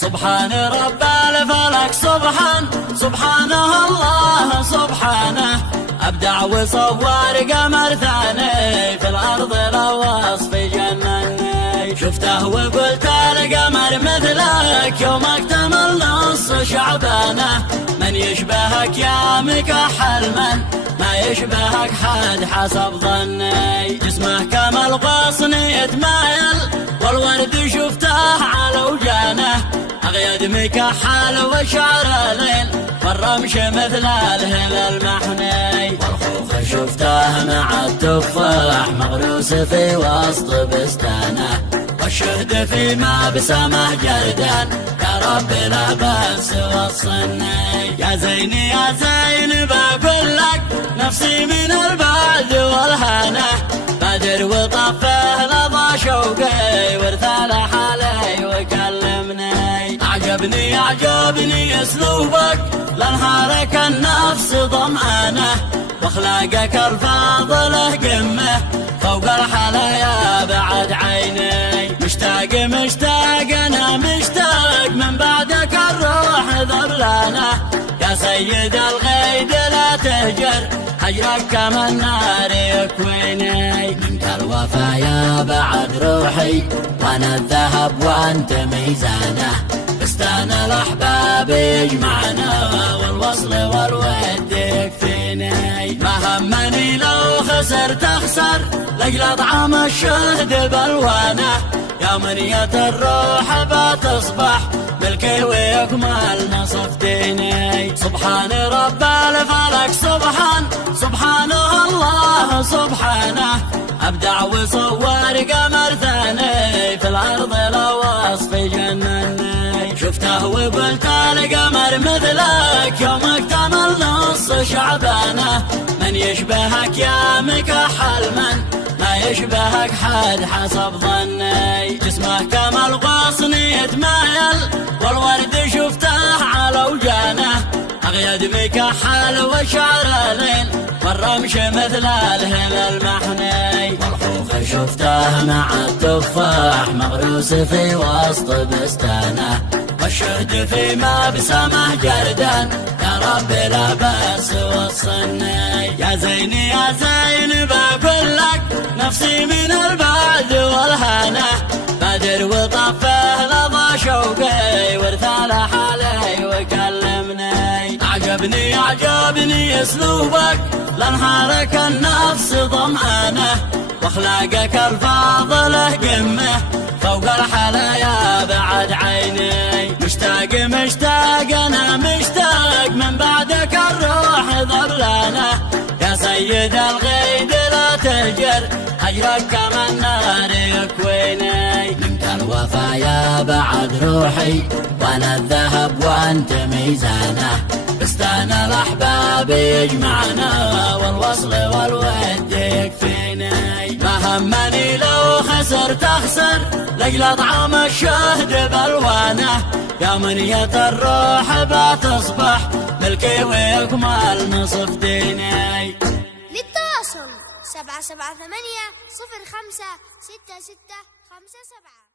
سبحان رب الفلك سبحانه الله سبحانه أبدع وصور قمر ثاني في الأرض لو وصف جنني شفته وقلت القمر مثلك يوم اكتمل نص شعبانه من يشبهك يا مكحل من ما يشبهك حد حسب ظني جسمه كما الغصن يتمايل والورد شفته على وجانه أغيد مكحل وشعر ليل والرمش مثل الهلال المحني والخوخ شفته مع التفاح مغروس في وسط بستانه والشهد في ما بسمه جردان يا رب لا بأس وصني يا زيني يا زين بقول لك نفسي من البعد والهانة بادر وطفه لظى شوقي وارثال حالي وكلمني أعجبني أسلوبك لانهارك النفس ضمانه واخلاقك الفاضله قمه فوق الحلايا بعد عيني مشتاق أنا مشتاق من بعدك الروح ذبلانه يا سيد الغيد لا تهجر هجرك كما النار يكويني منك الوفايا بعد روحي وانا الذهب وانت ميزانه بستان الأحباب يجمعنا والوصل والود يكفيني ما همني لو خسرت أخسر لأجل طعم الشهد بالوانه يا منية الروح بتصبح ملكي ويكمل نصف ديني سبحان رب الفلك سبحانه الله سبحانه أبدع وصور قمر ثاني في الأرض لو وصف جنني شفته وقلت القمر مثلك يوم اكتمل نص شعبانه من يشبهك يا مكحل من ما يشبهك حد حسب ظني جسمه كما الغصن يتمايل والورد شفته على وجانه أغيد مكحل وشعر ليل والرمش مثل الهلال المحني والخوخ شفته مع التفاح مغروس في وسط بستانه والشهد في ما بسمه جردان يا رب لا بأس وصني يا زيني يا زين بقول لك نفسي من البعد والهانة بادر وطفه لظى شوقي وارثال حالي وكلمني أعجبني أسلوبك لانهارك النفس ضمانه واخلاقك الفاضله قمه فوق الحلايا بعد عيني مشتاق أنا مشتاق من بعدك الروح ذبلانه يا سيد الغيد لا تهجر هجرك كما النار يكويني منك الوفايا بعد روحي وانا الذهب وانت ميزانه بستان الأحباب يجمعنا والوصل والود يكفيني ما همني لو خسرت أخسر لأجل طعم الشهد بالوانه يا منية الروح بتصبح ملكي ويكمل نصف ديني للتواصل 778 05 66 57